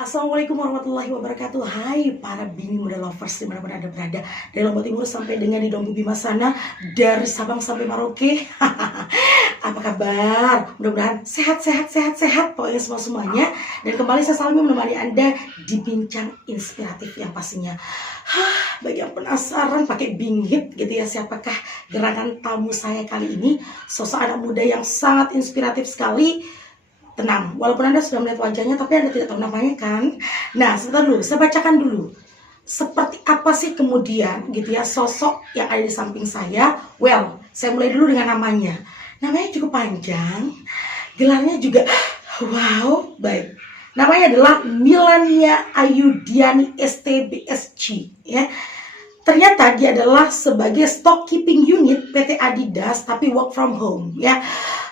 Assalamualaikum warahmatullahi wabarakatuh. Hai para bini muda lovers dimanapun anda berada, dari Lombok Timur sampai dengan di Dombu Bima sana, dari Sabang sampai Merauke. Apa kabar? Mudah-mudahan sehat pokoknya semuanya. Dan kembali saya selalu menemani anda di bincang inspiratif yang pastinya. Bagi yang penasaran pakai bingit gitu ya, siapakah gerakan tamu saya kali ini? Sosok anak muda yang sangat inspiratif sekali. Tenang, walaupun Anda sudah melihat wajahnya, tapi Anda tidak tahu namanya kan? Nah, sebentar dulu, saya bacakan dulu. Seperti apa sih kemudian gitu ya sosok yang ada di samping saya? Well, saya mulai dulu dengan namanya. Namanya cukup panjang, gelarnya juga wow, baik. Namanya adalah Milania Ayudiani STBSC ya. Ternyata dia adalah sebagai stock keeping unit PT Adidas tapi work from home ya.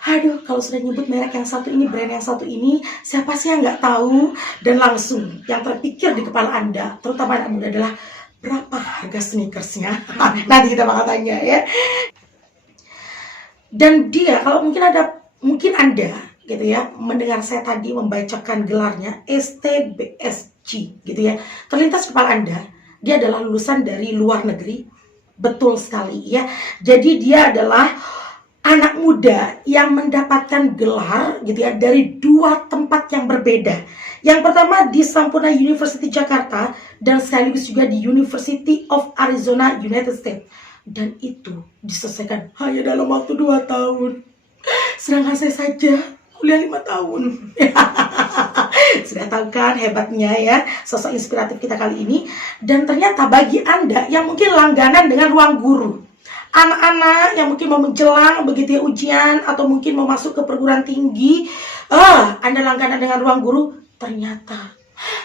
Aduh, kalau sudah nyebut merek yang satu ini, brand yang satu ini, siapa sih yang nggak tahu? Dan langsung yang terpikir di kepala Anda, terutama anak muda, adalah berapa harga sneakersnya? Nanti kita bakal tanya ya. Dan dia, kalau mungkin Anda gitu ya, mendengar saya tadi membacakan gelarnya STBSC gitu ya, terlintas kepala Anda, dia adalah lulusan dari luar negeri. Betul sekali ya. Jadi dia adalah anak muda yang mendapatkan gelar gitu ya dari dua tempat yang berbeda. Yang pertama di Sampurna University Jakarta dan sekaligus juga di University of Arizona United States. Dan itu diselesaikan hanya dalam waktu 2 tahun. Sedangkan saya saja kuliah 5 tahun. Sudah tahu kan hebatnya ya sosok inspiratif kita kali ini. Dan ternyata bagi Anda yang mungkin langganan dengan ruang guru, anak-anak yang mungkin mau menjelang begitu ya ujian atau mungkin mau masuk ke perguruan tinggi, Anda langganan dengan ruang guru, ternyata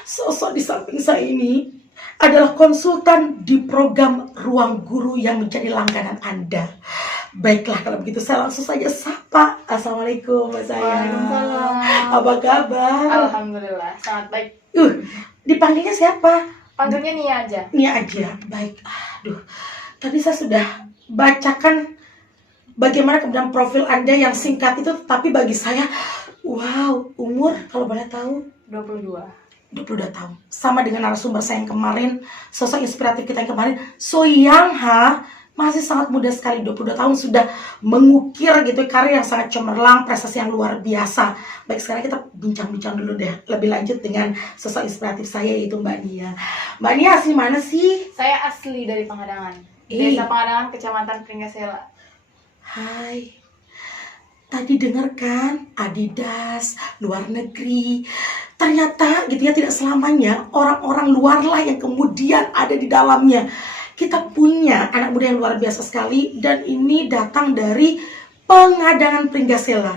sosok di samping saya ini adalah konsultan di program ruang guru yang menjadi langganan Anda. Baiklah kalau begitu saya langsung saja sapa. Assalamualaikum Mbak sayang. Waalaikumsalam. Apa kabar? Alhamdulillah, sangat baik. Dipanggilnya siapa? Panggilnya Nia aja. Nia aja. Baik. Aduh, tadi saya sudah bacakan bagaimana kemudian profil Anda yang singkat itu, tapi bagi saya wow, umur kalau boleh tahu 22 tahun. Sama dengan narasumber saya yang kemarin, sosok inspiratif kita yang kemarin, So Young masih sangat muda sekali, 22 tahun sudah mengukir gitu karir yang sangat cemerlang, prestasi yang luar biasa. Baik, sekarang kita bincang-bincang dulu deh lebih lanjut dengan sosok inspiratif saya yaitu Mbak Nia. Mbak Nia asli mana sih? Saya asli dari Pangadangan, Desa Pangadangan, Kecamatan Pringgasela. Hai, tadi dengar kan Adidas, luar negeri. Ternyata gitu ya tidak selamanya orang-orang luar lah yang kemudian ada di dalamnya. Kita punya anak muda yang luar biasa sekali dan ini datang dari Pangadangan Pringgasela.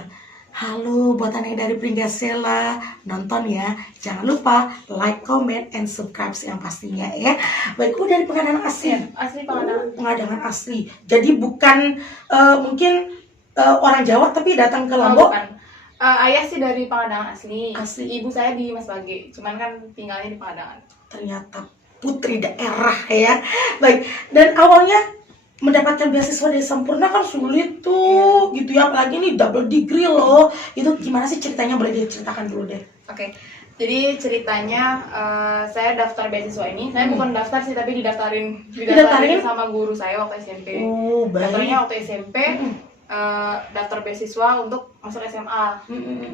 Halo buat anak dari Pringgasela, nonton ya. Jangan lupa like, comment, and subscribe yang pastinya ya. Baik, dari Pangadangan asli. Asli Pangadangan. Pangadangan asli. Jadi bukan mungkin orang Jawa tapi datang ke Lombok. Bukan. Ayah sih dari Pangadangan asli. Asli. Ibu saya di Mas Bage, cuman kan tinggalnya di Pangadangan. Ternyata putri daerah ya. Baik, dan awalnya mendapatkan beasiswa dari Sampurna kan sulit tuh gitu ya, apalagi ini double degree loh. Itu gimana sih ceritanya, boleh diceritakan dulu deh. Oke. Jadi ceritanya saya daftar beasiswa ini, saya bukan daftar sih tapi didaftarin sama guru saya waktu SMP. Oh, baik. Daftarnya waktu SMP. Daftar beasiswa untuk masuk SMA.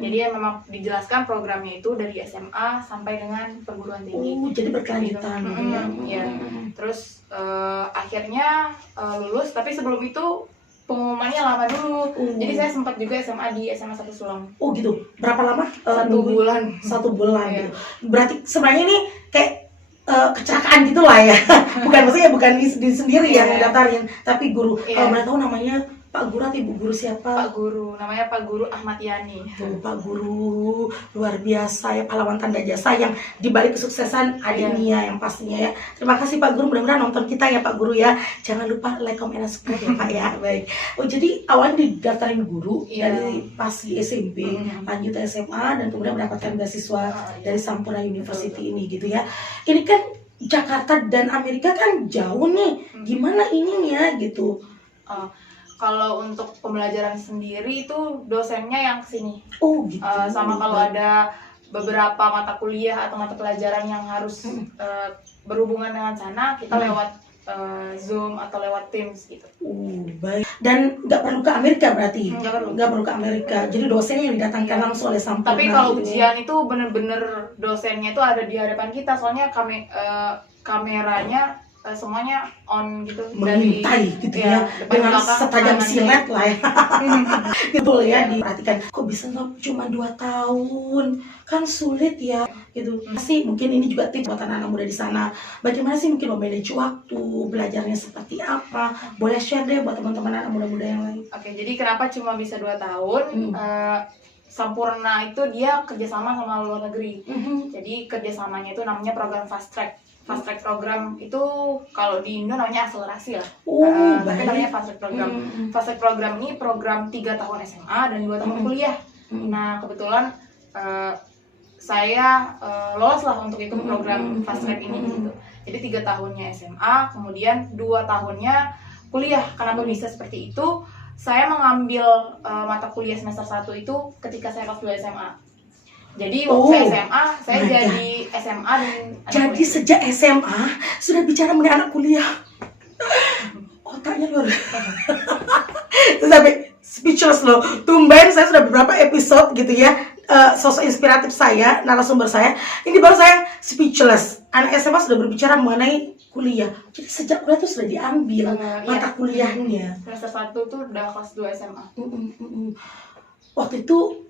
Jadi ya memang dijelaskan programnya itu dari SMA sampai dengan perguruan tinggi. Jadi berkelanjutan gitu ya. Iya. Terus akhirnya lulus, tapi sebelum itu pengumumannya lama dulu. Jadi saya sempat juga SMA di SMA 1 Sulang. Oh gitu. Berapa lama? 1 bulan. 1 bulan Iya. gitu. Berarti sebenarnya ini kayak kecelakaan gitulah ya. bukan di sendiri yang mendaftarin, tapi guru. Kalau boleh tahu namanya Pak Guru atau Ibu Guru siapa? Pak Guru, namanya Pak Guru Ahmad Yani. Tuh, Pak Guru luar biasa ya, pahlawan tanda jasa yang dibalik kesuksesan adik Nia yang pastinya ya. Terima kasih Pak Guru, mudah-mudahan nonton kita ya Pak Guru ya. Jangan lupa like, comment, dan subscribe ya Pak ya. Baik. Oh jadi awalnya didaftarin guru dari pas di SMP, lanjut SMA dan kemudian mendapatkan beasiswa dari Sampurna University ini gitu ya. Ini kan Jakarta dan Amerika kan jauh nih. Gimana ininya gitu? Kalau untuk pembelajaran sendiri itu dosennya yang kesini. Oh gitu. Sama kalau ada beberapa mata kuliah atau mata pelajaran yang harus berhubungan dengan sana kita lewat Zoom atau lewat Teams gitu. Baik. Dan nggak perlu ke Amerika berarti? Nggak perlu ke Amerika. Jadi dosennya yang didatangkan langsung oleh Sampurna. Tapi kalau gitu ujian itu bener-bener dosennya itu ada di hadapan kita, soalnya kameranya semuanya on gitu, mengintai gitu ya, depan, dengan belakang, setajam kanan, silet lah ya. Gitu ya, diperhatikan kok bisa nggak cuma 2 tahun, kan sulit ya gitu. Masih mungkin ini juga tips buat anak-anak muda di sana, bagaimana sih mungkin memanage waktu, belajarnya seperti apa, boleh share deh buat teman-teman anak muda-muda yang lain. Oke, jadi kenapa cuma bisa 2 tahun? Sampurna itu dia kerjasama sama luar negeri. Jadi kerjasamanya itu namanya program fast track. Fast track program itu kalau di Indo namanya akselerasi lah. Tapi namanya fast track program. Fast track program ini program 3 tahun SMA dan 2 tahun kuliah. Nah, kebetulan saya lolos lah untuk ikut program fast track ini gitu. Jadi 3 tahunnya SMA, kemudian 2 tahunnya kuliah. Kenapa bisa seperti itu? Saya mengambil mata kuliah semester 1 itu ketika saya kelas 2 SMA. Jadi waktu saya SMA, saya jadi SMA dan jadi sejak SMA sudah bicara mengenai anak kuliah. Otaknya luar biasa. Sampai speechless loh. Tumben saya sudah beberapa episode gitu ya, sosok inspiratif saya, narasumber saya, ini baru saya speechless. Anak SMA sudah berbicara mengenai kuliah. Jadi sejak kuliah itu sudah diambil mata kuliahnya. Semester 1 tuh udah kelas 2 SMA. Waktu itu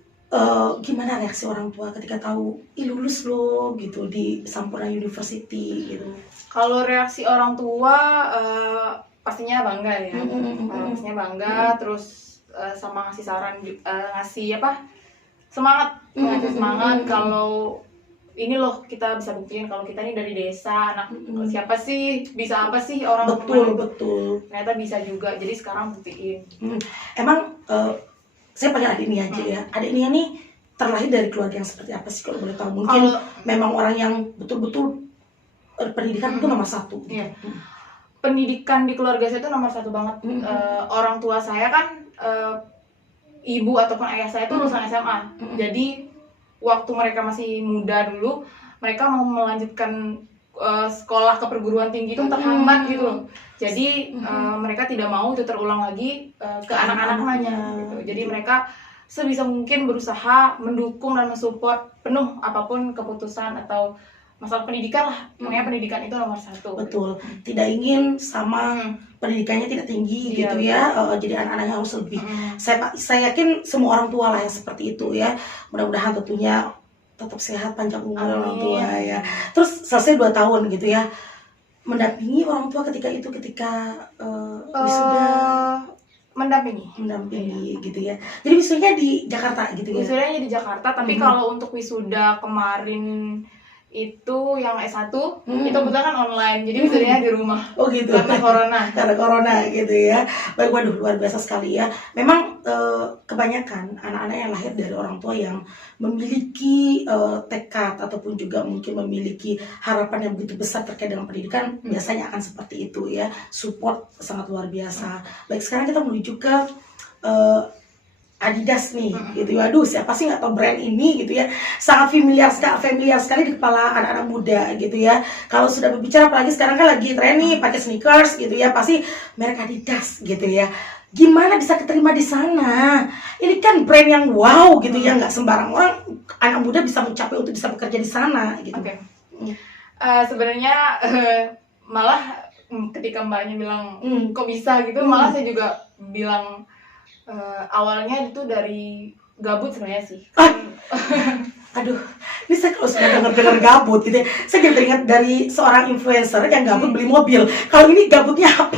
gimana reaksi orang tua ketika tahu lulus lo gitu di Sampurna University gitu? Kalau reaksi orang tua pastinya bangga ya. Pastinya bangga, terus sama ngasih saran, ngasih apa? Semangat, semangat kalau ini loh kita bisa buktiin kalau kita ini dari desa, anak siapa sih, bisa apa sih orang betul. Ternyata bisa juga, jadi sekarang buktiin. Emang saya panggil adik Nia aja ya. Adik Nia nih terlahir dari keluarga yang seperti apa sih kalau boleh tahu? Mungkin memang orang yang betul-betul pendidikan itu nomor 1. Iya. Pendidikan di keluarga saya itu nomor 1 banget. Orang tua saya kan ibu ataupun ayah saya itu lulusan SMA. Jadi waktu mereka masih muda dulu, mereka mau melanjutkan sekolah ke perguruan tinggi itu terhambat gitu loh. Jadi mereka tidak mau itu terulang lagi ke anak-anaknya gitu. Jadi mereka sebisa mungkin berusaha mendukung dan mensupport penuh apapun keputusan atau masalah pendidikan lah. Makanya pendidikan itu nomor 1. Betul. Tidak ingin sama pendidikannya tidak tinggi gitu ya. Jadi anak-anaknya harus lebih. Saya yakin semua orang tua lah yang seperti itu ya. Mudah-mudahan tentunya tetap sehat, panjang umur orang tua ya. Terus selesai 2 tahun gitu ya, mendampingi orang tua ketika wisuda. Mendampingi gitu ya. Jadi wisudanya di Jakarta gitu ya? Wisudanya di Jakarta, tapi kalau untuk wisuda kemarin itu yang S1 itu kebetulan kan online, jadi wisudanya di rumah. Oh gitu. Karena corona gitu ya. Baik, waduh luar biasa sekali ya. Memang kebanyakan anak-anak yang lahir dari orang tua yang memiliki tekad ataupun juga mungkin memiliki harapan yang begitu besar terkait dengan pendidikan, biasanya akan seperti itu ya. Support sangat luar biasa. Baik, sekarang kita menuju ke Adidas nih, gitu. Aduh, siapa sih nggak tahu brand ini gitu ya? Sangat familiar sekali di kepala anak-anak muda gitu ya. Kalau sudah berbicara, apalagi sekarang kan lagi tren nih pakai sneakers gitu ya, pasti merek Adidas gitu ya. Gimana bisa keterima di sana? Ini kan brand yang wow gitu ya, nggak sembarang orang anak muda bisa mencapai untuk bisa bekerja di sana gitu. Sebenarnya malah ketika mbaknya bilang kok bisa gitu, malah saya juga bilang awalnya itu dari gabut sebenarnya sih. Aduh, ini saya kalau sudah dengar gabut gitu ya, saya jadi teringat dari seorang influencer yang gabut beli mobil. Kalau ini gabutnya apa?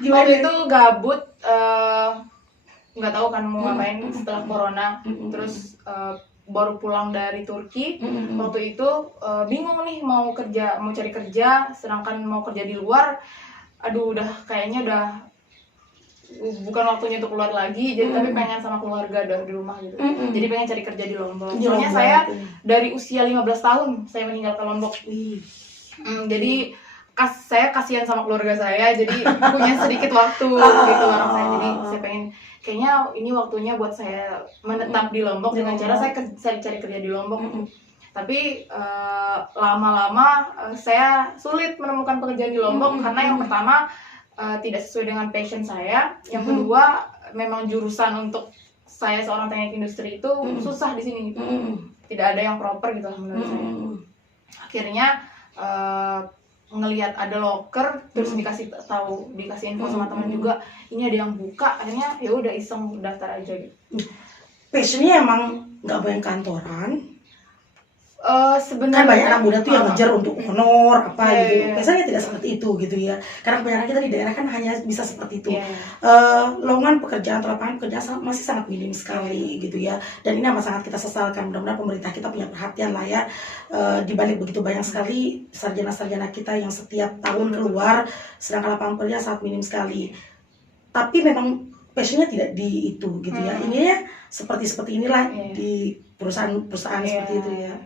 Waktu itu gabut, nggak tahu kan mau ngapain setelah corona. Terus baru pulang dari Turki. Waktu itu bingung nih mau cari kerja, sedangkan mau kerja di luar. Aduh, kayaknya udah bukan waktunya untuk keluar lagi, jadi tapi pengen sama keluarga di rumah gitu. Jadi pengen cari kerja di Lombok. Soalnya saya dari usia 15 tahun saya meninggalkan Lombok. Jadi saya kasihan sama keluarga saya, jadi punya sedikit waktu gitu orang saya. Jadi saya pengen kayaknya ini waktunya buat saya menetap di Lombok dengan cara saya cari kerja di Lombok. Tapi lama-lama saya sulit menemukan pekerjaan di Lombok karena yang pertama tidak sesuai dengan passion saya. Yang kedua memang jurusan untuk saya seorang teknik industri itu susah di sini gitu. Tidak ada yang proper gitu lah menurut saya. Akhirnya ngelihat ada loker, terus dikasih info sama teman juga, ini ada yang buka, akhirnya ya udah iseng daftar aja gitu. Passionnya emang nggak banyak kantoran. Sebenarnya Kan banyak anak muda tuh yang ngejar untuk honor apa gitu. Iya. Biasanya tidak seperti itu gitu ya. Karena kebanyakan kita di daerah kan hanya bisa seperti itu. Iya. Lowongan pekerjaan atau lapangan pekerjaan masih sangat minim sekali gitu ya. Dan ini amat sangat kita sesalkan. Mudah-mudahan pemerintah kita punya perhatian lah ya. Di balik begitu banyak sekali sarjana-sarjana kita yang setiap tahun keluar, sedangkan lapangan pekerjaan sangat minim sekali. Tapi memang passionnya tidak di itu gitu ya. Ininya seperti inilah di perusahaan seperti itu ya.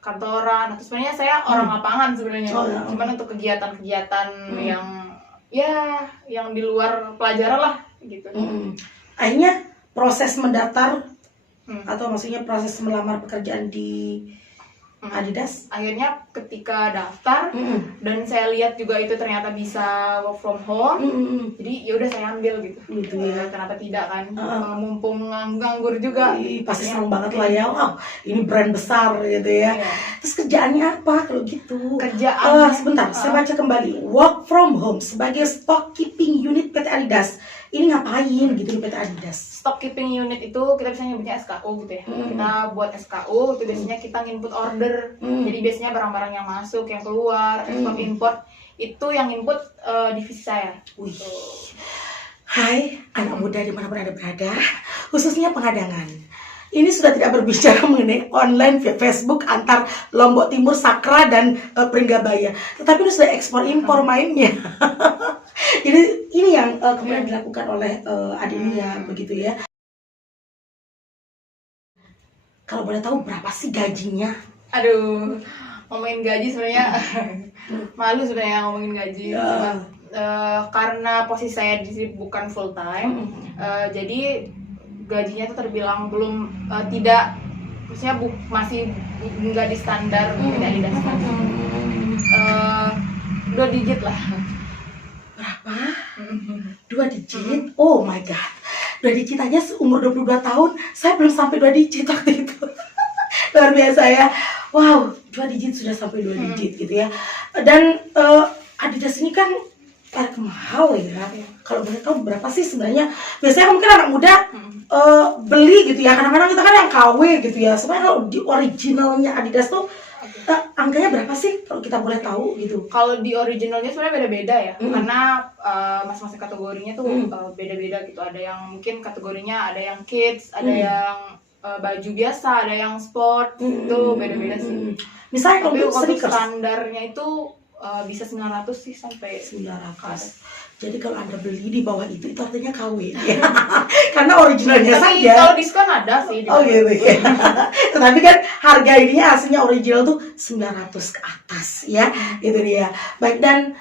Kantoran atau sebenarnya saya orang lapangan sebenarnya. Cuman untuk kegiatan-kegiatan yang di luar pelajaran lah gitu. Akhirnya proses mendaftar atau maksudnya proses melamar pekerjaan di Adidas, akhirnya ketika daftar dan saya lihat juga itu ternyata bisa work from home, jadi ya udah saya ambil gitu ya. Kenapa tidak kan, mumpung nganggur juga. Pasti seneng banget lah ya, wow ini brand besar gitu ya. Terus kerjaannya apa kalau gitu? Kerjaan sebentar, saya baca kembali. Work from home sebagai stock keeping unit PT Adidas. Ini ngapain gitu di PT Adidas? Stock keeping unit itu kita bisa nyebutnya SKU gitu ya. Kita buat SKU itu biasanya kita nginput order. Jadi biasanya barang-barang yang masuk, yang keluar, ekspor import itu yang input divisi saya. Wih. Hai anak muda dimanapun Anda berada, khususnya pengadangan. Ini sudah tidak berbicara mengenai online via Facebook antar Lombok Timur, Sakra dan Pringgabaya, tetapi ini sudah ekspor impor mainnya. Jadi ini yang kemudian dilakukan oleh adiknya begitu ya. Kalau boleh tahu berapa sih gajinya? Aduh, ngomongin gaji sebenarnya malu sebenarnya ngomongin gaji. Cuma karena posisi saya di sini bukan full time, jadi gajinya itu terbilang belum tidak, maksudnya masih nggak di standar PT Adidas. 2 digit lah. Berapa? 2 digit? Oh my god, 2 digit aja umur 22 tahun saya belum sampai 2 digit waktu itu. Luar biasa ya. Wow, 2 digit sudah sampai 2 digit gitu ya. Dan Adidas ini kan mahal ya. Kalau boleh tahu berapa sih sebenarnya? Biasanya mungkin anak muda beli gitu ya. Kadang-kadang kita kan yang KW gitu ya. Sebenarnya kalau di originalnya Adidas tuh angkanya berapa sih kalau kita boleh tahu gitu? Kalau di originalnya sebenarnya beda-beda ya. Karena masing-masing kategorinya tuh beda-beda gitu. Ada yang mungkin kategorinya ada yang kids, ada yang baju biasa, ada yang sport, itu beda-beda sih. Misalnya kalau untuk sneakers standarnya itu bisa 900 sih sampai 900. Jadi kalau Anda beli di bawah itu artinya KW. Karena originalnya tapi saja. kalau diskon ada sih. Oh gitu ya. Tetapi kan harga ininya aslinya original tuh 900 ke atas ya. Itu dia. Baik, dan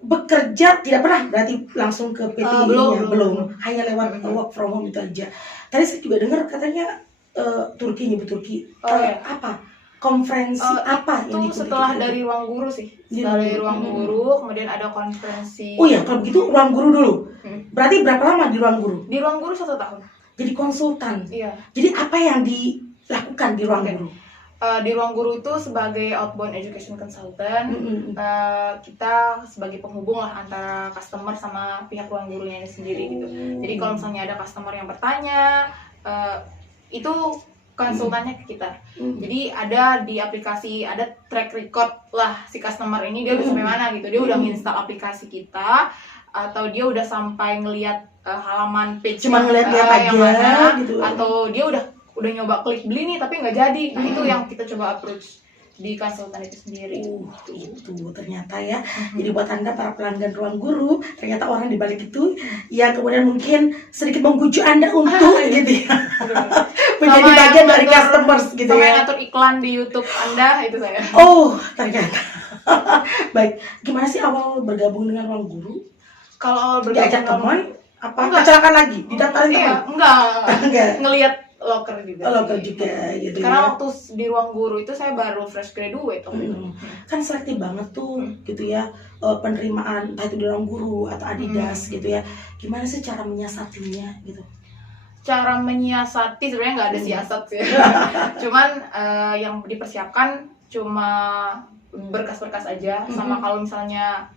bekerja tidak pernah berarti langsung ke PT belum. Hanya lewat work from home itu aja. Tadi saya juga dengar katanya Turki, nyebut Turki. Apa? Konferensi apa itu yang setelah dari ruang guru sih. Setelah dari ruang guru kemudian ada konferensi. Oh ya, kalau begitu ruang guru dulu. Berarti berapa lama di ruang guru? Di ruang guru 1 tahun. Jadi konsultan. Iya. Jadi apa yang dilakukan di ruang guru? Di ruang guru itu sebagai outbound education consultant, kita sebagai penghubung lah antara customer sama pihak ruang gurunya ini sendiri gitu. Jadi kalau misalnya ada customer yang bertanya, itu konsultannya ke kita. Jadi ada di aplikasi, ada track record lah si customer ini dia udah sampai mana gitu. Dia udah nginstal aplikasi kita atau dia udah sampai ngelihat halaman page cuma ngeliat-lihat aja yang mana, gitu. Atau dia udah nyoba klik beli nih tapi nggak jadi. Nah itu yang kita coba approach di konsultan itu sendiri. Itu ternyata ya. Jadi buat Anda para pelanggan ruang guru, ternyata orang di balik itu yang kemudian mungkin sedikit membujuk Anda untuk gitu ya. Menjadi bagian dari customers gitu sama ya. yang ngatur iklan di YouTube Anda itu saya. Oh, ternyata. Baik, gimana sih awal bergabung dengan Ruang Guru? Kalau Diajak bergabung teman, apa Enggak. kecelakaan lagi? Didaftarin iya, teman? enggak. Enggak. Ngelihat loker juga. Oh, loker juga gitu Karena ya. waktu di Ruang Guru itu saya baru fresh graduate waktu itu. Kan selektif banget tuh gitu ya, penerimaan entah itu di Ruang Guru atau Adidas gitu ya. Gimana sih cara menyiasatinya gitu? Cara menyiasati sebenarnya nggak ada siasat sih. Cuman yang dipersiapkan cuma berkas-berkas aja, sama kalau misalnya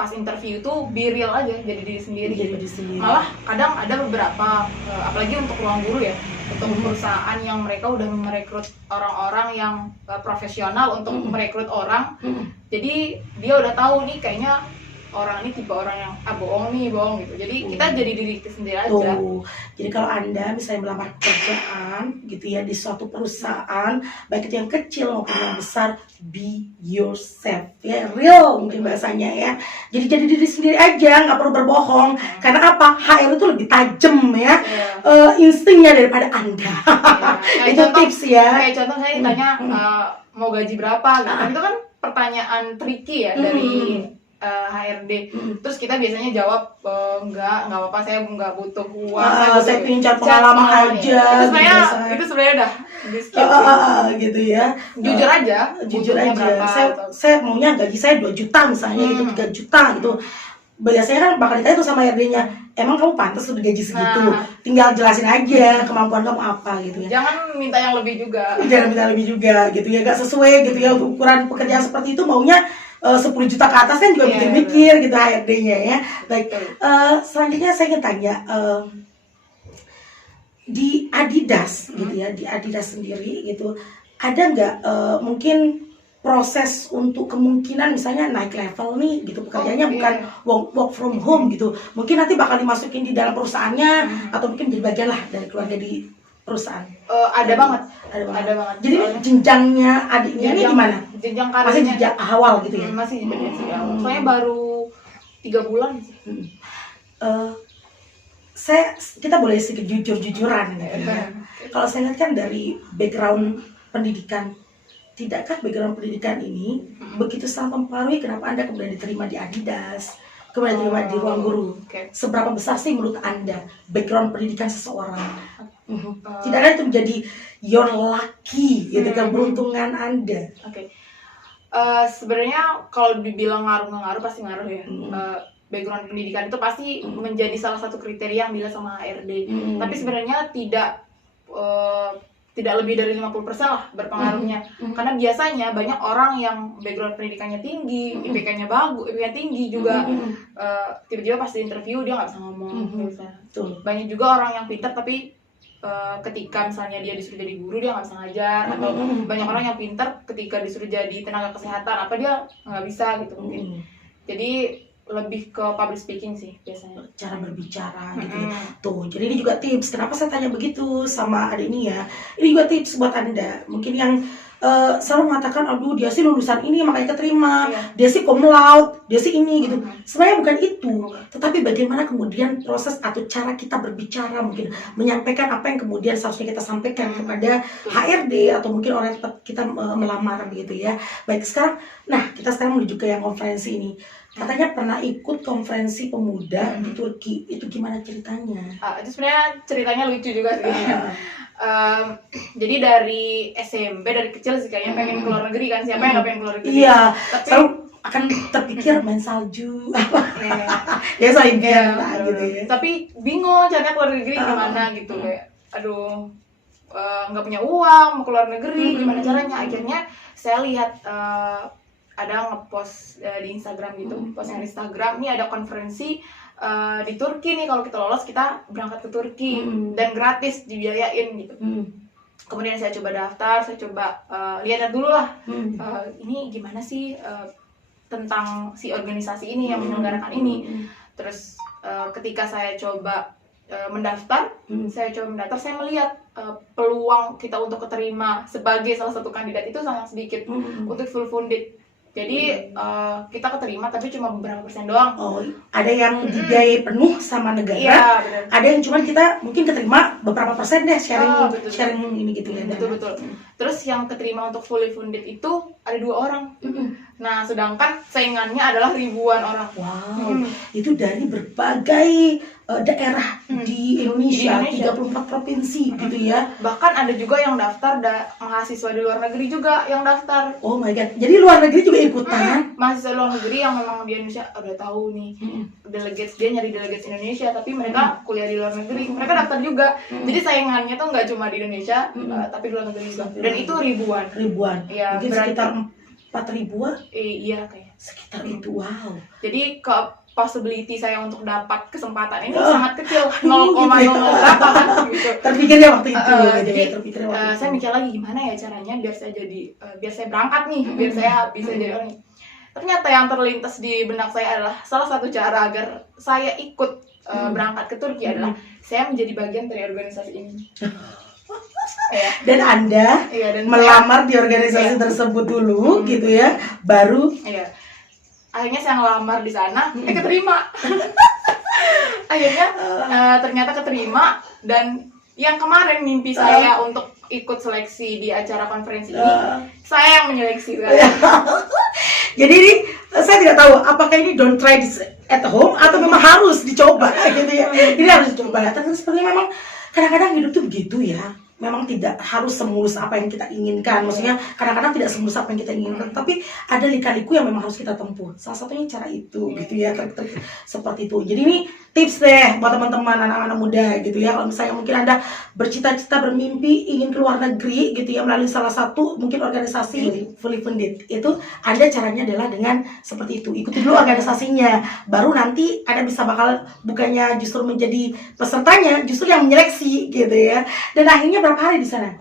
pas interview itu be real aja, jadi diri sendiri. Jadi gitu. diri sendiri. Malah kadang ada beberapa, apalagi untuk Ruang Guru ya, untuk perusahaan yang mereka udah merekrut orang-orang yang profesional untuk merekrut orang. Jadi dia udah tahu nih kayaknya orang ini tipe orang yang bohong gitu. Jadi kita jadi diri kita sendiri aja. Tuh. Jadi kalau Anda misalnya melamar pekerjaan gitu ya di suatu perusahaan, baik itu yang kecil maupun yang besar, be yourself ya, real mungkin bahasanya ya. Jadi diri sendiri aja, nggak perlu berbohong. Karena apa? HR itu lebih tajam ya, instingnya daripada Anda. Kayak Itu contoh, tips ya. Kayak contoh saya ditanya mau gaji berapa gitu. Kan itu kan pertanyaan tricky ya dari HRD. Terus kita biasanya jawab enggak apa-apa, saya nggak butuh uang, Saya ingin cari pengalaman aja. Itu sebenarnya udah di skip. Gitu ya. Jujur aja, Jujur butuhnya aja. berapa, Saya maunya gaji saya 2 juta misalnya gitu, 3 juta gitu. Biasanya kan bakal ditanya tuh sama HRD-nya, emang kamu pantas udah gaji segitu? Tinggal jelasin aja kemampuan kamu apa gitu ya. Jangan minta yang lebih juga. Jangan minta lebih juga gitu ya, gak sesuai gitu ya untuk ukuran pekerjaan seperti itu, maunya 10 juta ke atas kan juga mikir-mikir gitu HRD-nya ya. Baik, selanjutnya saya ingin tanya, di Adidas gitu ya, di Adidas sendiri gitu, ada nggak mungkin proses untuk kemungkinan misalnya naik level nih gitu, pekerjaannya bukan work from home gitu, mungkin nanti bakal dimasukin di dalam perusahaannya atau mungkin jadi bagian lah dari keluarga di perusahaan. Ada banget. Jadi jenjangnya adiknya ini gimana? Jenjang Masih karirnya jenjang awal gitu ya? masih jenjang awal. Soalnya baru 3 bulan sih. Kita boleh sedikit jujur-jujuran gitu ya. Kalau saya lihat kan dari background pendidikan, tidakkah background pendidikan ini begitu sangat mempengaruhi kenapa Anda kemudian diterima di Adidas, kemudian diterima di Ruang Guru? Seberapa besar sih menurut Anda background pendidikan seseorang? Tidakkah itu menjadi your lucky gitu, keberuntungan Anda? Sebenarnya kalau dibilang ngaruh pasti ngaruh ya. Background pendidikan itu pasti menjadi salah satu kriteria yang dilihat sama HRD. Tapi sebenarnya tidak lebih dari 50% lah berpengaruhnya. Karena biasanya banyak orang yang background pendidikannya tinggi, IPK-nya bagus, IPK tinggi juga, tiba-tiba pas di interview dia nggak bisa ngomong. Banyak juga orang yang pintar tapi ketika misalnya dia disuruh jadi guru dia nggak bisa ngajar, atau banyak orang yang pintar ketika disuruh jadi tenaga kesehatan apa dia nggak bisa gitu mungkin. Jadi lebih ke public speaking sih biasanya, cara berbicara gitu ya. Tuh, jadi ini juga tips. Kenapa saya tanya begitu sama adik ini ya? Ini juga tips buat Anda. Mungkin yang selalu mengatakan, aduh dia sih lulusan ini makanya keterima, dia sih cum laude, dia sih ini gitu. Sebenarnya bukan itu, tetapi bagaimana kemudian proses atau cara kita berbicara, mungkin menyampaikan apa yang kemudian seharusnya kita sampaikan kepada HRD atau mungkin orang yang kita melamar gitu ya. Baik, sekarang, kita sekarang menuju ke yang konferensi ini. Katanya pernah ikut konferensi pemuda di Turki, itu gimana ceritanya? Itu sebenarnya ceritanya lucu juga sih. Jadi dari SMP, dari kecil sih kayaknya pengen keluar negeri kan, siapa yang nggak pengen keluar negeri? Iya, tapi selalu akan terpikir main salju, ya soal impian lah gitu ya. Tapi bingung caranya keluar negeri gimana gitu kayak, aduh nggak punya uang mau keluar negeri, gimana caranya? Akhirnya saya lihat ada ngepost di Instagram gitu, postingan Instagram, ini ada konferensi di Turki nih, kalau kita lolos kita berangkat ke Turki dan gratis dibiayain gitu. Kemudian saya coba daftar, saya coba lihat dulu lah, ini gimana sih tentang si organisasi ini yang menyelenggarakan ini. Terus ketika saya coba mendaftar, saya melihat peluang kita untuk keterima sebagai salah satu kandidat itu sangat sedikit. Untuk full funded Jadi kita keterima tapi cuma beberapa persen doang. Oh, ada yang dibiayai penuh sama negara, Iya, benar. ada yang cuman kita mungkin keterima beberapa persen deh sharing Betul. sharing ini gitu ya. Betul. Terus yang keterima untuk fully funded itu ada 2 orang. Nah, sedangkan saingannya adalah ribuan orang. Wow, itu dari berbagai daerah di Indonesia, Di Indonesia. 34 provinsi gitu ya. Bahkan ada juga yang daftar mahasiswa di luar negeri juga yang daftar. Oh my god, jadi luar negeri juga ikutan? Mahasiswa luar negeri yang memang di Indonesia udah tahu nih delegates, dia nyari delegates Indonesia tapi mereka kuliah di luar negeri, mereka daftar juga. Jadi saingannya tuh nggak cuma di Indonesia tapi di luar negeri juga, dan itu ribuan. Iya, Mungkin berarti sekitar 4 ribuan, iya kayaknya sekitar itu. Wow. jadi ke possibility saya untuk dapat kesempatan ini Oh, sangat kecil, gitu 0,0 ya. berapa kan gitu. Terpikirnya waktu itu Jadi terpikirnya waktu itu. saya mikir lagi gimana ya caranya biar saya jadi biar saya berangkat nih, biar saya bisa jadi orang ini. Ternyata yang terlintas di benak saya adalah salah satu cara agar saya ikut berangkat ke Turki adalah saya menjadi bagian dari organisasi ini. Ya. Dan Anda Iya, dan melamar di organisasi tersebut dulu gitu ya, baru iya. Akhirnya saya ngelamar di sana, keterima. Akhirnya ternyata keterima, dan yang kemarin mimpi saya untuk ikut seleksi di acara konferensi ini, saya yang menyeleksi. jadi ini saya tidak tahu apakah ini don't try this at home atau memang harus dicoba gitu ya. Ini harus dicoba. Tapi sebenarnya memang kadang-kadang hidup tuh begitu ya. Memang tidak harus semulus apa yang kita inginkan. Maksudnya kadang-kadang tidak semulus apa yang kita inginkan. Tapi ada lika-liku yang memang harus kita tempuh. Salah satunya cara itu gitu ya. Trik-trik seperti itu. Jadi ini tips deh buat teman-teman anak-anak muda gitu ya. Kalau misalnya mungkin Anda bercita-cita bermimpi ingin keluar negeri gitu ya melalui salah satu mungkin organisasi fully funded, itu Anda caranya adalah dengan seperti itu. Ikuti dulu organisasinya. Baru nanti Anda bisa bakal bukannya justru menjadi pesertanya, justru yang menyeleksi gitu ya. Dan akhirnya berapa hari di sana?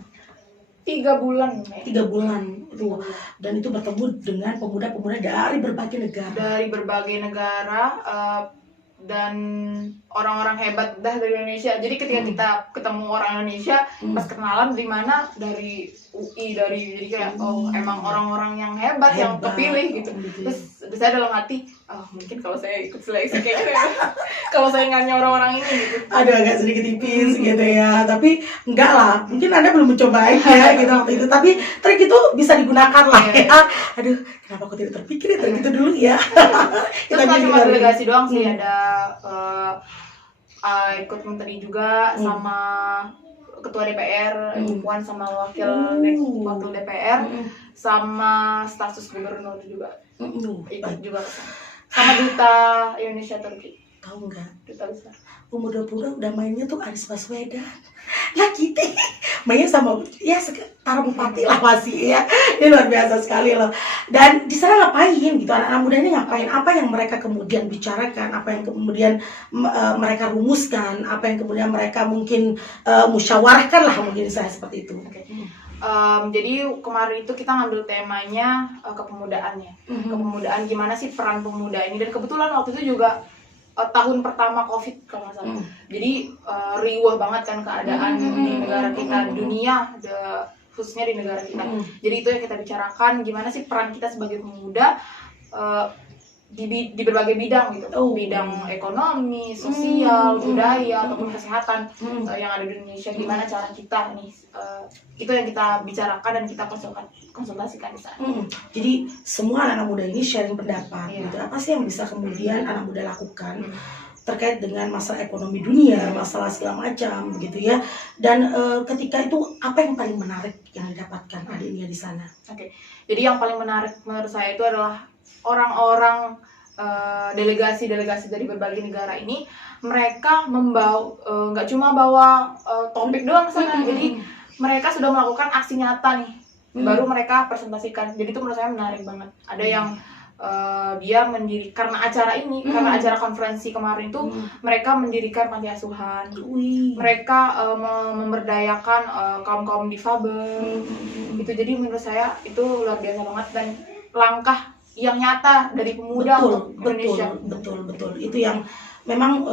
3 bulan. 3 bulan itu. Dan itu bertemu dengan pemuda-pemuda dari berbagai negara. Dari berbagai negara dan orang-orang hebat dah dari Indonesia. Jadi ketika kita ketemu orang Indonesia, pas kenalan dari mana, dari UI, dari, jadi kayak oh emang orang-orang yang hebat yang kepilih gitu. Terus saya dalam hati, oh mungkin kalau saya ikut seleksi kayaknya kalau saya nggak orang-orang ini gitu. Aduh, agak sedikit tipis gitu ya, tapi enggak lah, mungkin Anda belum mencoba ya gitu waktu itu, tapi trik itu bisa digunakan lah ya. Aduh, kenapa aku tidak terpikir ya trik itu dulu ya. Terus nggak cuma delegasi doang sih, ada ikut menteri juga, sama ketua DPR, Ibu Puan, sama wakil DPR, sama stafsus gubernur juga ikut juga kesana. Sama duta Indonesia Turki. Tahu nggak? Duta besar. Umur 20 udah mainnya tuh Anies Baswedan. Lah kita mainnya sama ya setara bupati lah masih ya. Ini luar biasa sekali loh. Dan di sana ngapain gitu, anak-anak muda ini ngapain? Apa yang mereka kemudian bicarakan? Apa yang kemudian mereka rumuskan? Apa yang kemudian mereka mungkin musyawarahkan lah mungkin saya seperti itu. Jadi kemarin itu kita ngambil temanya kepemudaannya. Kepemudaan, gimana sih peran pemuda ini, dan kebetulan waktu itu juga tahun pertama COVID kalau nggak salah. Jadi riuh banget kan keadaan di negara kita, dunia, khususnya di negara kita. Jadi itu yang kita bicarakan, gimana sih peran kita sebagai pemuda di berbagai bidang gitu, bidang ekonomi, sosial, budaya, ataupun kesehatan yang ada di Indonesia. Gimana cara kita nih, itu yang kita bicarakan dan kita konsultasikan di sana. Jadi semua anak muda ini sharing pendapat gitu. Apa sih yang bisa kemudian anak muda lakukan terkait dengan masalah ekonomi dunia, masalah segala macam begitu ya. Dan ketika itu apa yang paling menarik yang didapatkan adiknya di sana? Jadi yang paling menarik menurut saya itu adalah orang-orang delegasi-delegasi dari berbagai negara ini, mereka membawa nggak cuma bawa topik doang ke sana, jadi mereka sudah melakukan aksi nyata nih, baru mereka presentasikan. Jadi itu menurut saya menarik banget. Ada yang dia mendirikan, karena acara ini, karena acara konferensi kemarin itu mereka mendirikan panti asuhan, mereka memberdayakan kaum difabel, itu. Jadi menurut saya itu luar biasa banget dan langkah yang nyata dari pemuda untuk Indonesia. Betul. Itu yang memang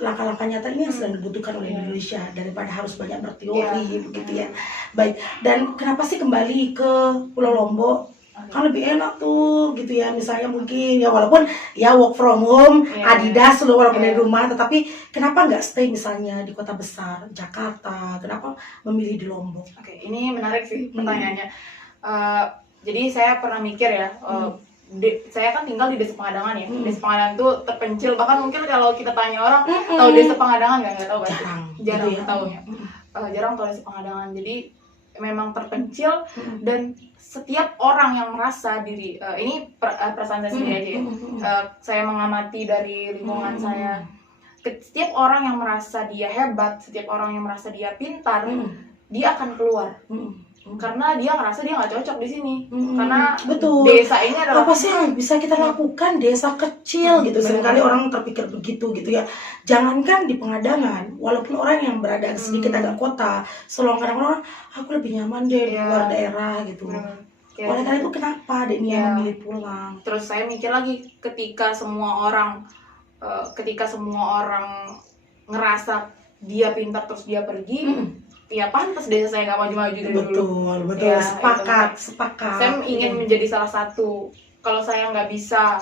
langkah-langkah nyata ini yang sedang dibutuhkan oleh Indonesia daripada harus banyak berteori begitu ya. Baik. Dan kenapa sih kembali ke Pulau Lombok? Kan lebih enak tuh gitu ya, misalnya mungkin ya walaupun ya work from home, Adidas loh walaupun dari rumah, tetapi kenapa nggak stay misalnya di kota besar Jakarta, kenapa memilih di Lombok? Oke, ini menarik sih pertanyaannya. Jadi saya pernah mikir ya, saya kan tinggal di Desa Pengadangan ya. Desa Pengadangan tuh terpencil, bahkan mungkin kalau kita tanya orang tahu Desa Pengadangan nggak tahu pasti. Jarang tahu ya. Jarang tahu Desa Pengadangan. Jadi memang terpencil dan setiap orang yang merasa diri ini perasaan saya sendiri aja ya. Saya mengamati dari lingkungan saya. Setiap orang yang merasa dia hebat, setiap orang yang merasa dia pintar, dia akan keluar. Karena dia ngerasa dia nggak cocok di sini. Karena betul. Desa ini adalah apa sih yang bisa kita lakukan desa kecil gitu. Seringkali orang terpikir begitu gitu ya. Jangankan di Pengadangan, walaupun orang yang berada sedikit agak kota, selalu kadang-kadang aku lebih nyaman deh di luar daerah gitu. Oleh karena itu kenapa Denia memilih pulang? Terus saya mikir lagi, ketika semua orang ngerasa dia pintar terus dia pergi, ya pantas desa saya nggak maju-maju dari dulu. Betul, ya, sepakat. Saya ingin menjadi salah satu. Kalau saya nggak bisa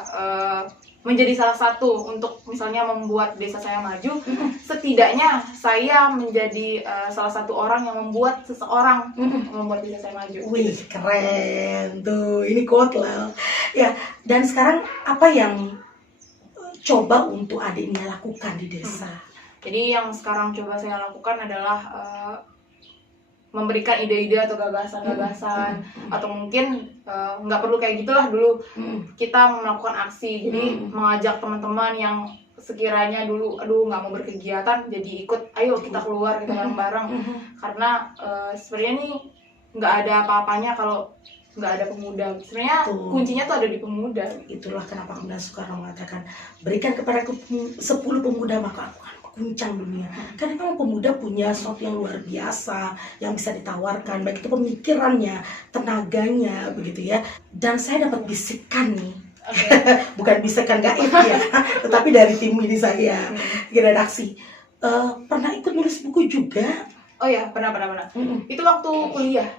menjadi salah satu untuk misalnya membuat desa saya maju, setidaknya saya menjadi salah satu orang yang membuat seseorang membuat desa saya maju. Wih, keren tuh, ini quote lah. Ya, dan sekarang apa yang coba untuk adiknya lakukan di desa? Jadi yang sekarang coba saya lakukan adalah memberikan ide-ide atau gagasan-gagasan, atau mungkin nggak perlu kayak gitulah dulu, kita melakukan aksi. Jadi mengajak teman-teman yang sekiranya dulu nggak mau berkegiatan jadi ikut, ayo kita keluar, kita bareng-bareng. Karena sebenarnya nih nggak ada apa-apanya kalau nggak ada pemuda. Sebenarnya kuncinya tuh ada di pemuda. Itulah kenapa kemudian Soekarno mengatakan, berikan kepada 10 pemuda maka aku akan guncang dunia. Karena memang pemuda punya sesuatu yang luar biasa yang bisa ditawarkan, baik itu pemikirannya, tenaganya, begitu ya. Dan saya dapat bisikan nih, bukan bisikan gaib ya, tetapi dari tim ini saya, di redaksi, pernah ikut nulis buku juga. Oh ya, pernah. Itu waktu kuliah.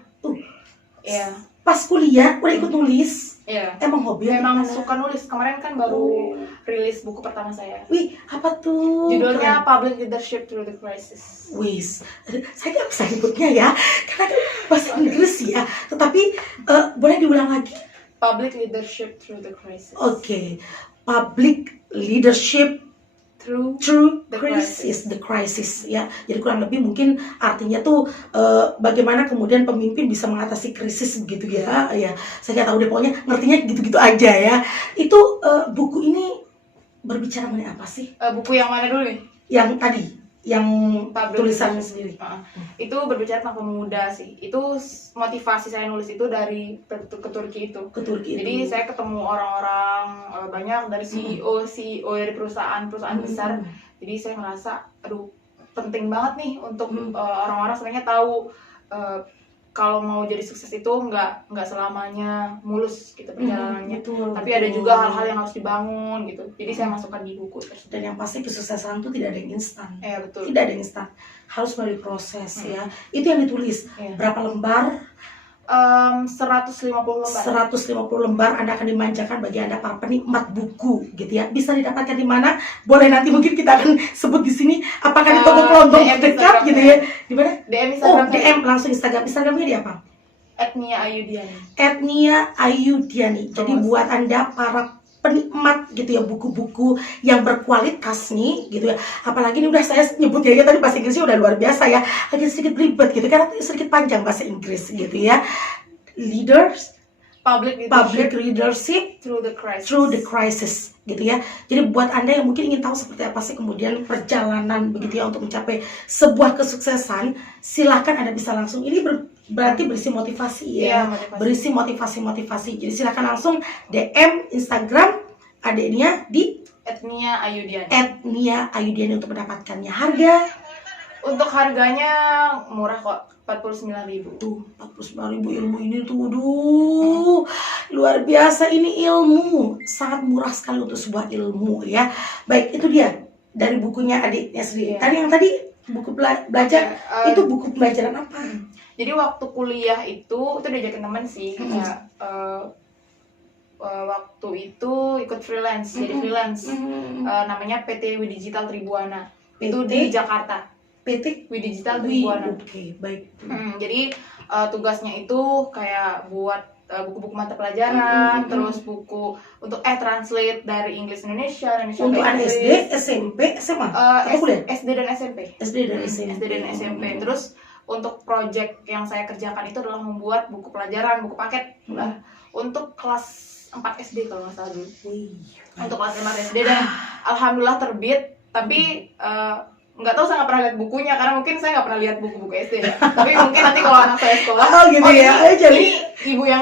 Iya. Pas kuliah udah ikut nulis. Iya. Emang hobi? Memang suka nulis. Kemarin kan baru rilis buku pertama saya. Wih, apa tuh? Judulnya Public Leadership Through the Crisis. Wis, saya nggak bisa nyebutnya ya, karena kan bahasa Inggris ya. Tetapi boleh diulang lagi? Public Leadership Through the Crisis. Oke. Public Leadership Through the crisis ya. Jadi kurang lebih mungkin artinya tuh bagaimana kemudian pemimpin bisa mengatasi krisis begitu ya. Ya, saya nggak tahu deh, pokoknya ngertinya gitu-gitu aja ya. Itu buku ini berbicara mengenai apa sih? Buku yang mana dulu nih? Yang tadi, yang tulisannya sendiri. Itu berbicara tentang pemuda sih. Itu motivasi saya nulis itu dari ke Turki itu. Jadi saya ketemu orang-orang banyak dari CEO dari perusahaan besar. Jadi saya ngerasa, aduh, penting banget nih untuk orang-orang sebenarnya tahu kalau mau jadi sukses itu nggak selamanya mulus gitu perjalanannya. Tapi ada juga hal-hal yang harus dibangun gitu. Jadi saya masukkan di buku tersebut. Dan yang pasti kesuksesan itu tidak ada yang instan. Betul. Tidak ada yang instan. Harus melalui proses ya. Itu yang ditulis. Berapa lembar? 150 lembar. 150 lembar Anda akan dimanjakan bagi Anda para penikmat buku gitu ya. Bisa didapatkan di mana? Boleh nanti mungkin kita akan sebut di sini. Apakah di toko kelontong terdekat gitu ya? Di mana? DM Instagram. DM langsung Instagram. Instagramnya di apa? @nia Ayudiani. Jadi buat Anda para penikmat gitu ya buku-buku yang berkualitas nih gitu ya. Apalagi ini udah saya nyebut ya tadi bahasa Inggrisnya udah luar biasa ya. Lagi sedikit ribet gitu karena sedikit panjang bahasa Inggris gitu ya. Public Leadership Through the Crisis gitu ya. Jadi buat Anda yang mungkin ingin tahu seperti apa sih kemudian perjalanan begitu ya untuk mencapai sebuah kesuksesan, silahkan Anda bisa langsung, ini berarti berisi motivasi ya, berisi motivasi. Jadi silahkan langsung DM Instagram adiknya di @nia ayudiani untuk mendapatkannya. Untuk harganya murah kok, 49.000. Tuh, 49.000 ilmu ini tuh, luar biasa ini ilmu, sangat murah sekali untuk sebuah ilmu ya. Baik, itu dia dari bukunya adiknya sendiri. Tadi buku belajar, itu buku pembelajaran apa? Jadi waktu kuliah itu diajakin teman sih, waktu itu ikut freelance, jadi freelance. Namanya PT Wi Digital Tribuana. Itu di Jakarta. PT Wi Digital Tribuana. Oke, baik. Jadi tugasnya itu kayak buat buku-buku mata pelajaran, terus buku untuk translate dari Inggris Indonesia Untuk ke anak Inggris. SD, SMP, SMA, atau kuliah? SD dan SMP. SD dan SMP. SD dan SMP. Terus untuk project yang saya kerjakan itu adalah membuat buku pelajaran, buku paket untuk kelas 4 SD kalau nggak salah dulu. Untuk kelas 4 SD dan alhamdulillah terbit. Tapi nggak tahu saya nggak pernah lihat bukunya karena mungkin saya nggak pernah lihat buku-buku SD ya. Tapi mungkin nanti kalau anak saya sekolah, gitu ya. Jadi ibu yang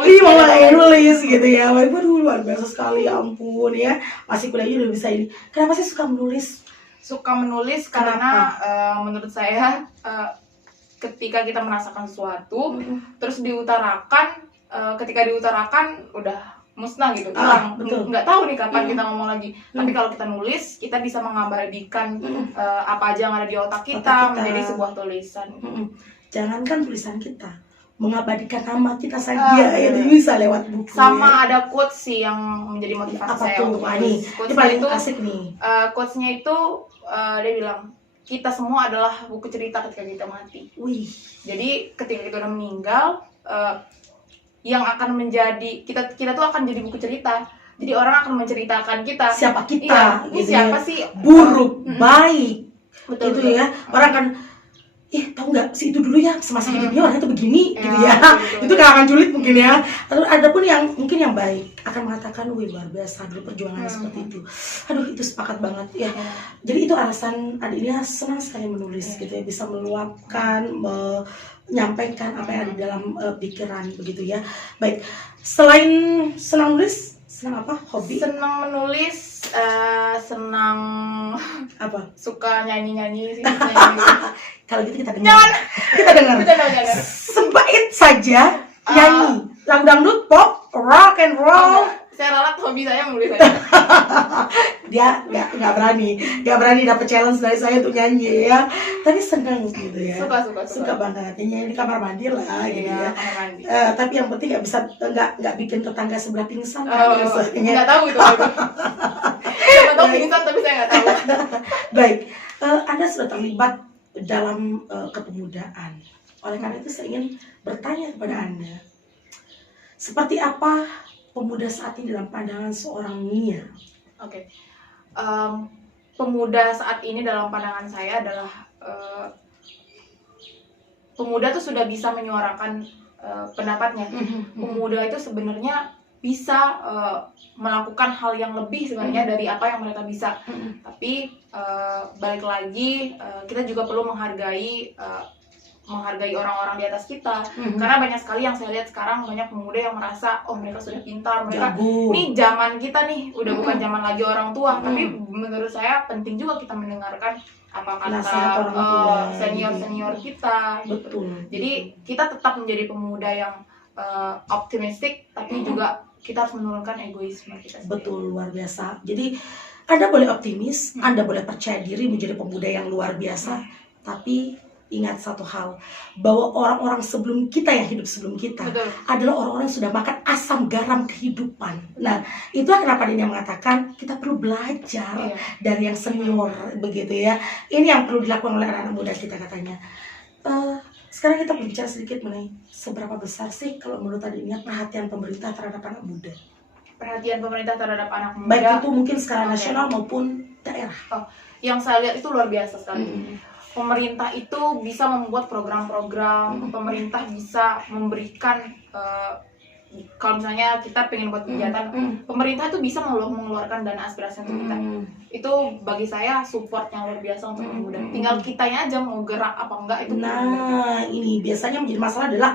nulis gitu ya. Waduh, luar biasa sekali, ya ampun ya. Masih kuliah udah bisa ini. Kenapa sih suka menulis? Suka menulis karena menurut saya ketika kita merasakan sesuatu terus diutarakan, ketika diutarakan udah musnah gitu, hilang, nggak tahu nih kapan kita ngomong lagi. Tapi kalau kita nulis, kita bisa mengabadikan apa aja yang ada di otak kita menjadi sebuah tulisan. Jangankan tulisan kita, mengabadikan nama kita saja itu bisa lewat buku. Sama ada quotes sih yang menjadi motivasi saya untuk ini paling asik nih. Quotesnya itu dia bilang, kita semua adalah buku cerita ketika kita mati. Jadi ketika kita udah meninggal, yang akan menjadi kita tuh akan jadi buku cerita. Jadi orang akan menceritakan kita. Siapa kita? Ini siapa sih? Buruk, baik. Betul, itu ya. Orang kan tahu nggak si itu dulu ya semasa hidupnya orang itu begini gitu ya. Itu kalangan julid mungkin ya. Lalu ada pun yang mungkin yang baik akan mengatakan, wih luar biasa dulu perjuangannya seperti itu. Aduh, itu sepakat banget ya. Jadi itu alasan adiknya senang sekali menulis gitu ya, bisa meluapkan, menyampaikan apa yang ada di dalam pikiran begitu ya. Baik, selain senang nulis, senang apa? Hobi? Senang menulis, senang apa? Suka nyanyi-nyanyi sih. Kalau gitu kita dengar. Kita dengar. Sebaik saja nyanyi. Lagu dangdut, pop, rock and roll. Saya ralat hobi saya menulis saya. Dia nggak berani dapat challenge dari saya untuk nyanyi ya. Tapi senang gitu ya. Suka banget nyanyi di kamar mandi lah gitu ya. Tapi yang penting nggak bikin tetangga sebelah pingsan. Nggak tahu itu. Siapa tahu pingsan tapi saya nggak tahu. Baik, Anda sudah terlibat dalam kepemudaan. Oleh karena itu saya ingin bertanya kepada Anda, seperti apa pemuda saat ini dalam pandangan seorang Nia? Oke. Pemuda saat ini dalam pandangan saya adalah pemuda tuh sudah bisa menyuarakan pendapatnya. Pemuda itu sebenarnya bisa melakukan hal yang lebih sebenarnya dari apa yang mereka bisa. Tapi balik lagi kita juga perlu menghargai orang-orang di atas kita. Karena banyak sekali yang saya lihat sekarang, banyak pemuda yang merasa mereka sudah pintar, mereka ini zaman kita nih udah bukan zaman lagi orang tua. Tapi menurut saya penting juga kita mendengarkan apa kata senior kita. Betul. Jadi kita tetap menjadi pemuda yang optimistik, tapi juga kita harus menurunkan egoisme kita sendiri. Betul, luar biasa. Jadi Anda boleh optimis, Anda boleh percaya diri menjadi pemuda yang luar biasa, tapi ingat satu hal, bahwa orang-orang sebelum kita yang hidup sebelum kita adalah orang-orang yang sudah makan asam garam kehidupan. Nah, itu kenapa dia mengatakan kita perlu belajar dari yang senior begitu ya. Ini yang perlu dilakukan oleh anak-anak muda kita katanya. Sekarang kita berbicara sedikit mengenai seberapa besar sih kalau menurut adiknya perhatian pemerintah terhadap anak muda. Perhatian pemerintah terhadap anak muda. Baik itu mungkin skala nasional maupun daerah. Yang saya lihat itu luar biasa sekali. Pemerintah itu bisa membuat program-program, pemerintah bisa memberikan kalau misalnya kita pengen buat kegiatan, pemerintah itu bisa mengeluarkan dana aspirasi untuk kita. Itu bagi saya support yang luar biasa untuk pemuda. Tinggal kitanya aja mau gerak apa enggak itu. Nah, ini biasanya menjadi masalah adalah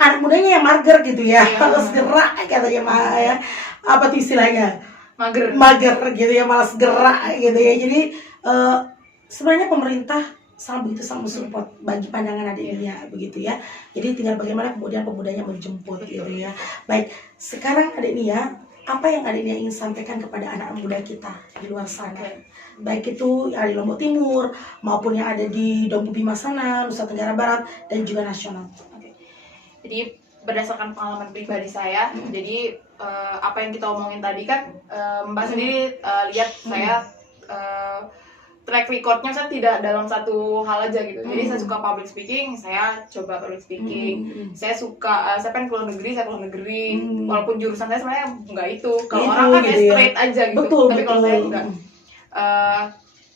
anak mudanya yang mager gitu ya. Harus gerak katanya ya. Apa tuh istilahnya? Mager gitu ya, malas gerak gitu ya. Jadi sebenarnya pemerintah sangat mensupport bagi pandangan adiknya begitu ya. Jadi tinggal bagaimana kemudian pemudanya menjemput gitu ya. Baik, sekarang adik Nia, apa yang adik Nia ingin sampaikan kepada anak muda kita di luar sana? Baik itu yang ada di Lombok Timur maupun yang ada di Dompu Bima sana, Nusa Tenggara Barat dan juga nasional. Jadi berdasarkan pengalaman pribadi saya, jadi apa yang kita omongin tadi kan, Mbak sendiri lihat saya track recordnya saya tidak dalam satu hal aja gitu. Jadi saya suka public speaking, saya coba public speaking. Saya suka, saya pengen keluar negeri, saya keluar negeri. Walaupun jurusan saya sebenarnya nggak itu. Kalau orang kan gitu straight aja gitu. Betul, tapi kalau betul. saya enggak.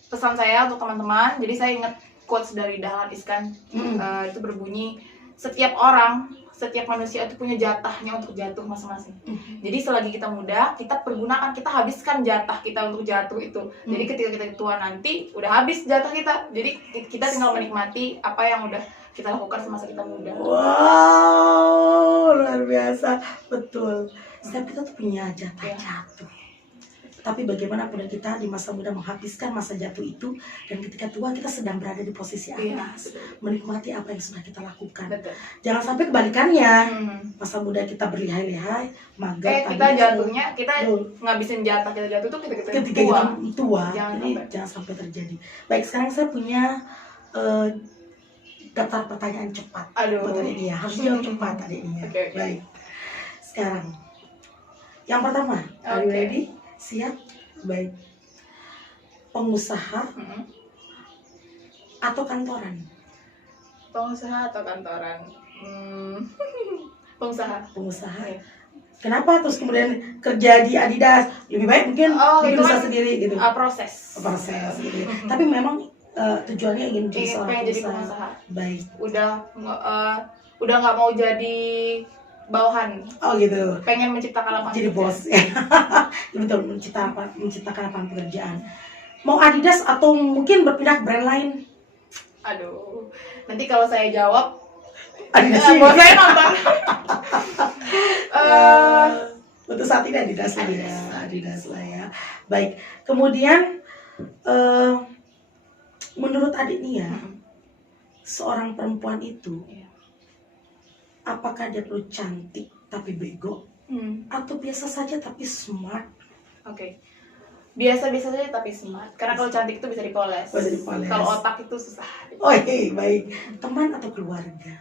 Pesan saya untuk teman-teman, jadi saya ingat quotes dari Dahlan Iskan, itu berbunyi, setiap manusia itu punya jatahnya untuk jatuh masing-masing. Jadi selagi kita muda, kita pergunakan, kita habiskan jatah kita untuk jatuh itu. Jadi ketika kita tua nanti, udah habis jatah kita. Jadi kita tinggal menikmati apa yang udah kita lakukan semasa kita muda. Wow, luar biasa, betul. Setiap kita tuh punya jatah jatuh. Tapi bagaimana pun kita di masa muda menghabiskan masa jatuh itu, dan ketika tua kita sedang berada di posisi atas, menikmati apa yang sudah kita lakukan. Betul. Jangan sampai kebalikannya, masa muda kita berlihai-lihai, mager, kita jatuhnya, kita ngabisin jatah kita jatuh tuh ketika tua. Jangan sampai terjadi. Baik, sekarang saya punya daftar pertanyaan cepat. Buat adik Nia, harus jawab cepat adik Nia. Baik. Sekarang, yang pertama, are you ready? Siap? Baik. Pengusaha atau kantoran? Pengusaha atau kantoran? Pengusaha. Ya. Kenapa terus kemudian kerja di Adidas? Lebih baik mungkin bikin usaha sendiri gitu. Proses gitu. Tapi memang tujuannya ingin jadi seorang pengusaha. Baik. Udah nggak mau jadi bawahan. Gitu. Pengen menciptakan lapangan jadi bos. Betul, menciptakan lapangan pekerjaan. Mau Adidas atau mungkin berpindah ke brand lain? Aduh, nanti kalau saya jawab Adidas bos saya nonton. Untuk saat ini Adidas lah ya. Baik. Kemudian menurut adik Nia, seorang perempuan itu apakah dia perlu cantik tapi bego, atau biasa saja tapi smart? Biasa-biasa saja tapi smart. Karena kalau cantik itu bisa dipoles. Kalau otak itu susah. Baik. Teman atau keluarga?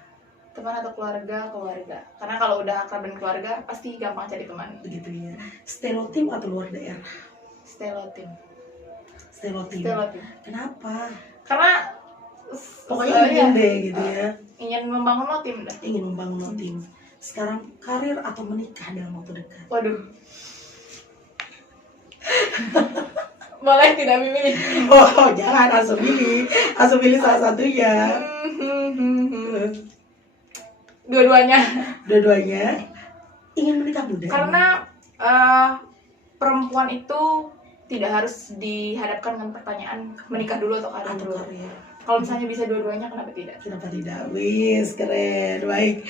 Teman atau keluarga? Karena kalau udah akrab dan keluarga pasti gampang cari teman. Begitu ya. Stereotip atau luar daerah? Stereotip. Kenapa? Karena pokoknya ingin deh gitu ya. Ingin membangun tim dah. Ingin membangun tim. Sekarang karir atau menikah dalam waktu dekat? Waduh. Boleh tidak memilih? Jangan langsung pilih salah satunya. Dua-duanya. Ingin menikah muda. Karena perempuan itu tidak harus dihadapkan dengan pertanyaan menikah dulu atau karir dulu. Kalau misalnya bisa dua-duanya, kenapa tidak? Wis, keren. Baik.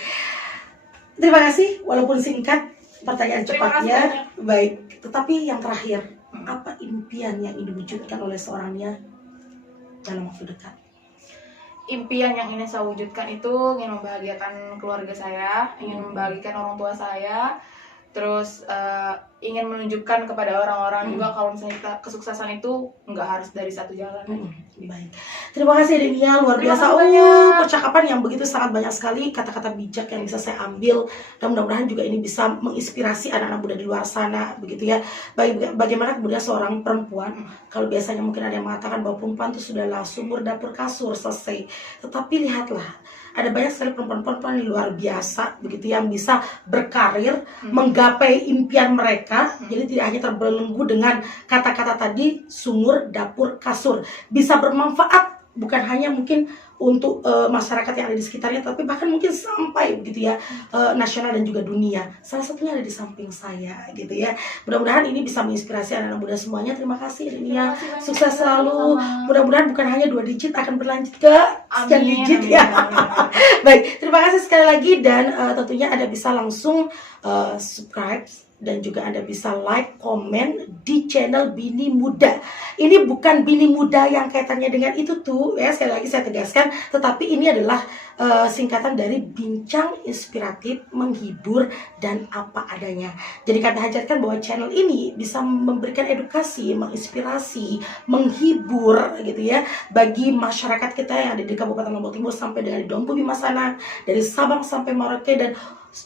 Terima kasih, walaupun singkat pertanyaan cepatnya. Baik, tetapi yang terakhir, apa impian yang ingin diwujudkan oleh seorang Nia dalam waktu dekat? Impian yang ingin saya wujudkan itu ingin membahagiakan keluarga saya, ingin membahagiakan orang tua saya, terus ingin menunjukkan kepada orang-orang juga kalau misalnya kesuksesan itu nggak harus dari satu jalan. Baik. Terima kasih Nia, luar biasa. Percakapan yang begitu sangat banyak sekali kata-kata bijak yang bisa saya ambil, dan mudah-mudahan juga ini bisa menginspirasi anak-anak muda di luar sana, begitu ya. Bagaimana kemudian seorang perempuan, kalau biasanya mungkin ada yang mengatakan bahwa perempuan itu sudahlah sumur dapur kasur selesai, tetapi lihatlah, ada banyak sekali perempuan-perempuan yang luar biasa, begitu, yang bisa berkarir, menggapai impian mereka. Jadi tidak hanya terbelenggu dengan kata-kata tadi, sumur, dapur, kasur. Bisa bermanfaat bukan hanya mungkin untuk masyarakat yang ada di sekitarnya, tapi bahkan mungkin sampai begitu ya, nasional dan juga dunia. Salah satunya ada di samping saya, gitu ya. Mudah-mudahan ini bisa menginspirasi anak-anak muda semuanya. Terima kasih Nia, sukses selalu. Mudah-mudahan bukan hanya 2 digit, akan berlanjut ke sekian digit ya. Baik, terima kasih sekali lagi, dan tentunya Anda bisa langsung subscribe dan juga Anda bisa like, komen di channel Bini Muda. Ini bukan Bini Muda yang kaitannya dengan itu tuh ya, sekali lagi saya tegaskan, tetapi ini adalah singkatan dari bincang inspiratif, menghibur, dan apa adanya. Jadi kami hajarkan bahwa channel ini bisa memberikan edukasi, menginspirasi, menghibur gitu ya, bagi masyarakat kita yang ada di Kabupaten Lombok Timur sampai dengan di Dompu Bima sana, dari Sabang sampai Merauke, dan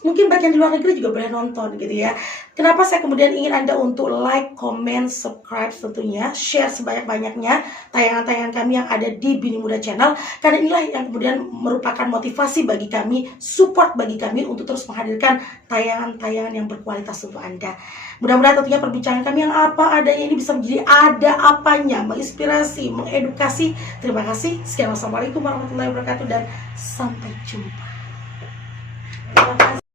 Mungkin bagian di luar negeri juga boleh nonton gitu ya. Kenapa saya kemudian ingin Anda untuk like, comment, subscribe tentunya, share sebanyak-banyaknya tayangan-tayangan kami yang ada di Bini Muda Channel. Karena inilah yang kemudian merupakan motivasi bagi kami, support bagi kami untuk terus menghadirkan tayangan-tayangan yang berkualitas untuk Anda. Mudah-mudahan tentunya perbincangan kami yang apa adanya ini bisa menjadi ada apanya, menginspirasi, mengedukasi. Terima kasih. Sekian, wassalamualaikum warahmatullahi wabarakatuh dan sampai jumpa. Terima kasih.